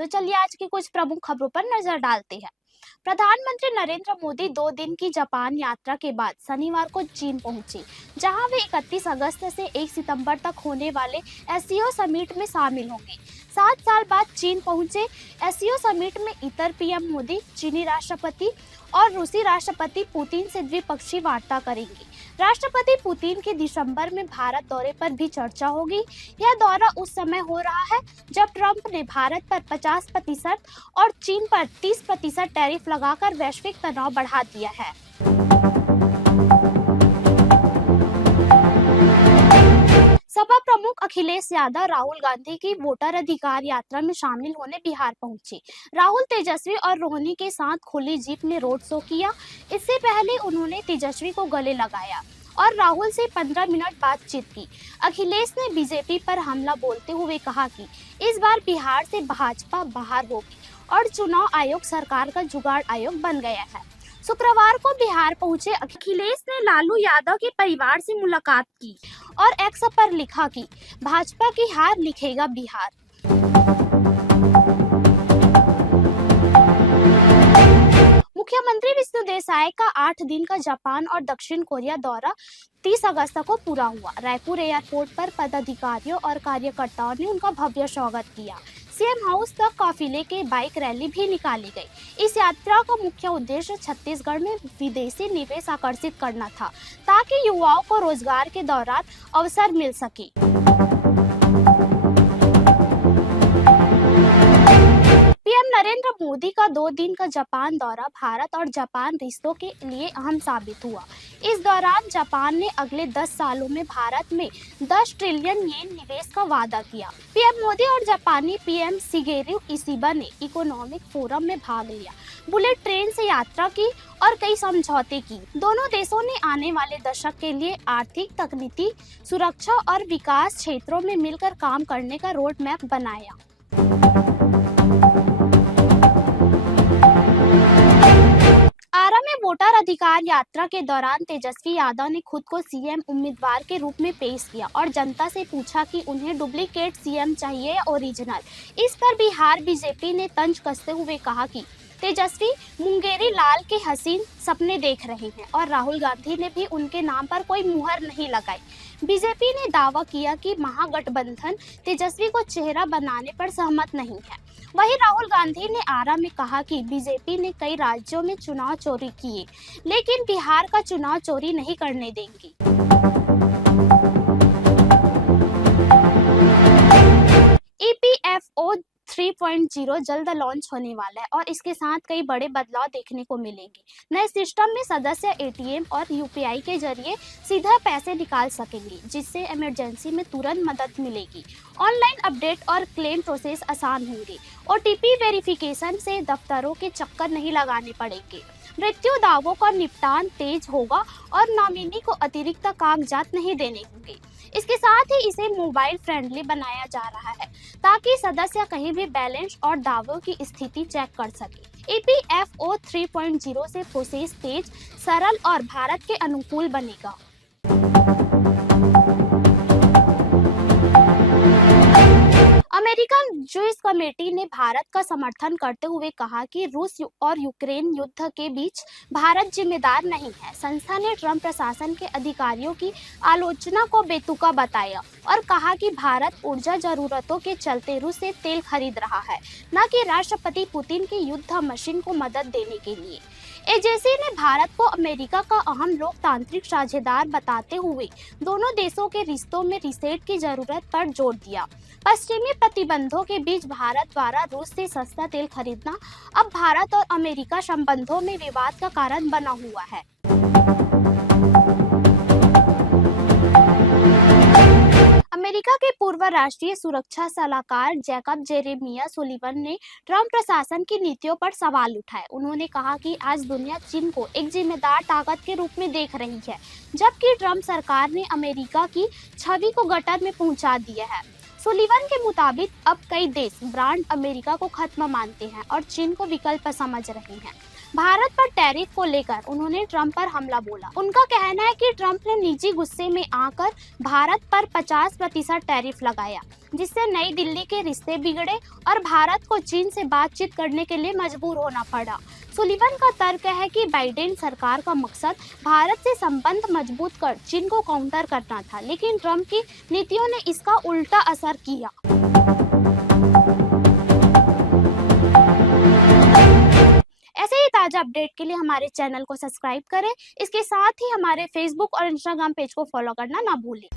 तो चलिए आज की कुछ प्रमुख खबरों पर नजर डालते हैं। प्रधानमंत्री नरेंद्र मोदी 2 दिन की जापान यात्रा के बाद शनिवार को चीन पहुंचे, जहां वे 31 अगस्त से 1 सितंबर तक होने वाले एससीओ समिट में शामिल होंगे। 7 साल बाद चीन पहुंचे एससीओ समिट में इतर पीएम मोदी चीनी राष्ट्रपति और रूसी राष्ट्रपति पुतिन से द्विपक्षीय वार्ता करेंगे। राष्ट्रपति पुतिन के दिसंबर में भारत दौरे पर भी चर्चा होगी। यह दौरा उस समय हो रहा है जब ट्रंप ने भारत पर 50% और चीन पर 30% टैरिफ लगाकर वैश्विक तनाव बढ़ा दिया है। सपा प्रमुख अखिलेश यादव राहुल गांधी की वोटर अधिकार यात्रा में शामिल होने बिहार पहुंचे। राहुल तेजस्वी और रोहिणी के साथ खुली जीप में रोड शो किया। इससे पहले उन्होंने तेजस्वी को गले लगाया और राहुल से 15 मिनट बातचीत की। अखिलेश ने बीजेपी पर हमला बोलते हुए कहा कि इस बार बिहार से भाजपा बाहर होगी और चुनाव आयोग सरकार का जुगाड़ आयोग बन गया है। शुक्रवार को बिहार पहुंचे अखिलेश ने लालू यादव के परिवार से मुलाकात की और एक्स पर लिखा कि भाजपा की हार लिखेगा बिहार। मुख्यमंत्री विष्णु देसाई का 8 दिन का जापान और दक्षिण कोरिया दौरा 30 अगस्त को पूरा हुआ। रायपुर एयरपोर्ट पर पदाधिकारियों और कार्यकर्ताओं ने उनका भव्य स्वागत किया। सीएम हाउस तक काफिले के बाइक रैली भी निकाली गई। इस यात्रा का मुख्य उद्देश्य छत्तीसगढ़ में विदेशी निवेश आकर्षित करना था, ताकि युवाओं को रोजगार के दौरान अवसर मिल सके। पीएम नरेंद्र मोदी का 2 दिन का जापान दौरा भारत और जापान रिश्तों के लिए अहम साबित हुआ। इस दौरान जापान ने अगले 10 सालों में भारत में 10 ट्रिलियन येन निवेश का वादा किया। पीएम मोदी और जापानी पीएम शिगेरू इशिबा ने इकोनॉमिक फोरम में भाग लिया, बुलेट ट्रेन से यात्रा की और कई समझौते की। दोनों देशों ने आने वाले दशक के लिए आर्थिक, तकनीकी, सुरक्षा और विकास क्षेत्रों में मिलकर काम करने का रोड मैप बनाया। आरा में वोटर अधिकार यात्रा के दौरान तेजस्वी यादव ने खुद को सीएम उम्मीदवार के रूप में पेश किया और जनता से पूछा कि उन्हें डुप्लीकेट सीएम चाहिए या ओरिजिनल। इस पर बिहार बीजेपी ने तंज कसते हुए कहा कि तेजस्वी मुंगेरी लाल के हसीन सपने देख रहे हैं और राहुल गांधी ने भी उनके नाम पर कोई मुहर नहीं लगाई। बीजेपी ने दावा किया कि महागठबंधन तेजस्वी को चेहरा बनाने पर सहमत नहीं है। वहीं राहुल गांधी ने आरा में कहा कि बीजेपी ने कई राज्यों में चुनाव चोरी किए, लेकिन बिहार का चुनाव चोरी नहीं करने देंगी। ईपीएफओ 3.0 जल्द लॉन्च होने वाला है और इसके साथ कई बड़े बदलाव देखने को मिलेंगे। नए सिस्टम में सदस्य एटीएम और यूपीआई के जरिए सीधा पैसे निकाल सकेंगे, जिससे इमरजेंसी में तुरंत मदद मिलेगी। ऑनलाइन अपडेट और क्लेम प्रोसेस आसान होंगे। ओटीपी वेरिफिकेशन से दफ्तरों के चक्कर नहीं लगाने पड़ेंगे। मृत्यु दावों का निपटान तेज होगा और नॉमिनी को अतिरिक्त कागजात नहीं देने होंगे। इसके साथ ही इसे मोबाइल फ्रेंडली बनाया जा रहा है, ताकि सदस्य कहीं भी बैलेंस और दावों की स्थिति चेक कर सके। ईपीएफओ 3.0 से प्रोसेस तेज, सरल और भारत के अनुकूल बनेगा। अमेरिकन जूइश कमेटी ने भारत का समर्थन करते हुए कहा कि रूस और यूक्रेन युद्ध के बीच भारत जिम्मेदार नहीं है। संस्था ने ट्रंप प्रशासन के अधिकारियों की आलोचना को बेतुका बताया और कहा कि भारत ऊर्जा जरूरतों के चलते रूस से तेल खरीद रहा है, न कि राष्ट्रपति पुतिन की युद्ध मशीन को मदद देने के लिए। एजेंसी ने भारत को अमेरिका का अहम लोकतांत्रिक साझेदार बताते हुए दोनों देशों के रिश्तों में रीसेट की जरूरत पर जोर दिया। पश्चिमी प्रतिबंधों के बीच भारत द्वारा रूस से सस्ता तेल खरीदना अब भारत और अमेरिका संबंधों में विवाद का कारण बना हुआ है। अमेरिका के पूर्व राष्ट्रीय सुरक्षा सलाहकार जैकब जेरेमिया सुलिवन ने ट्रंप प्रशासन की नीतियों पर सवाल उठाए। उन्होंने कहा कि आज दुनिया चीन को एक जिम्मेदार ताकत के रूप में देख रही है, जबकि ट्रंप सरकार ने अमेरिका की छवि को गटर में पहुंचा दिया है। सुलिवन के मुताबिक अब कई देश ब्रांड अमेरिका को खत्म मानते हैं और चीन को विकल्प समझ रहे हैं। भारत पर टैरिफ को लेकर उन्होंने ट्रंप पर हमला बोला। उनका कहना है कि ट्रंप ने निजी गुस्से में आकर भारत पर 50% टैरिफ लगाया, जिससे नई दिल्ली के रिश्ते बिगड़े और भारत को चीन से बातचीत करने के लिए मजबूर होना पड़ा। सुलिवन का तर्क है कि बाइडेन सरकार का मकसद भारत से संबंध मजबूत कर चीन को काउंटर करना था, लेकिन ट्रंप की नीतियों ने इसका उल्टा असर किया। ऐसे ही ताज़ा अपडेट के लिए हमारे चैनल को सब्सक्राइब करें। इसके साथ ही हमारे फेसबुक और इंस्टाग्राम पेज को फॉलो करना ना भूलें।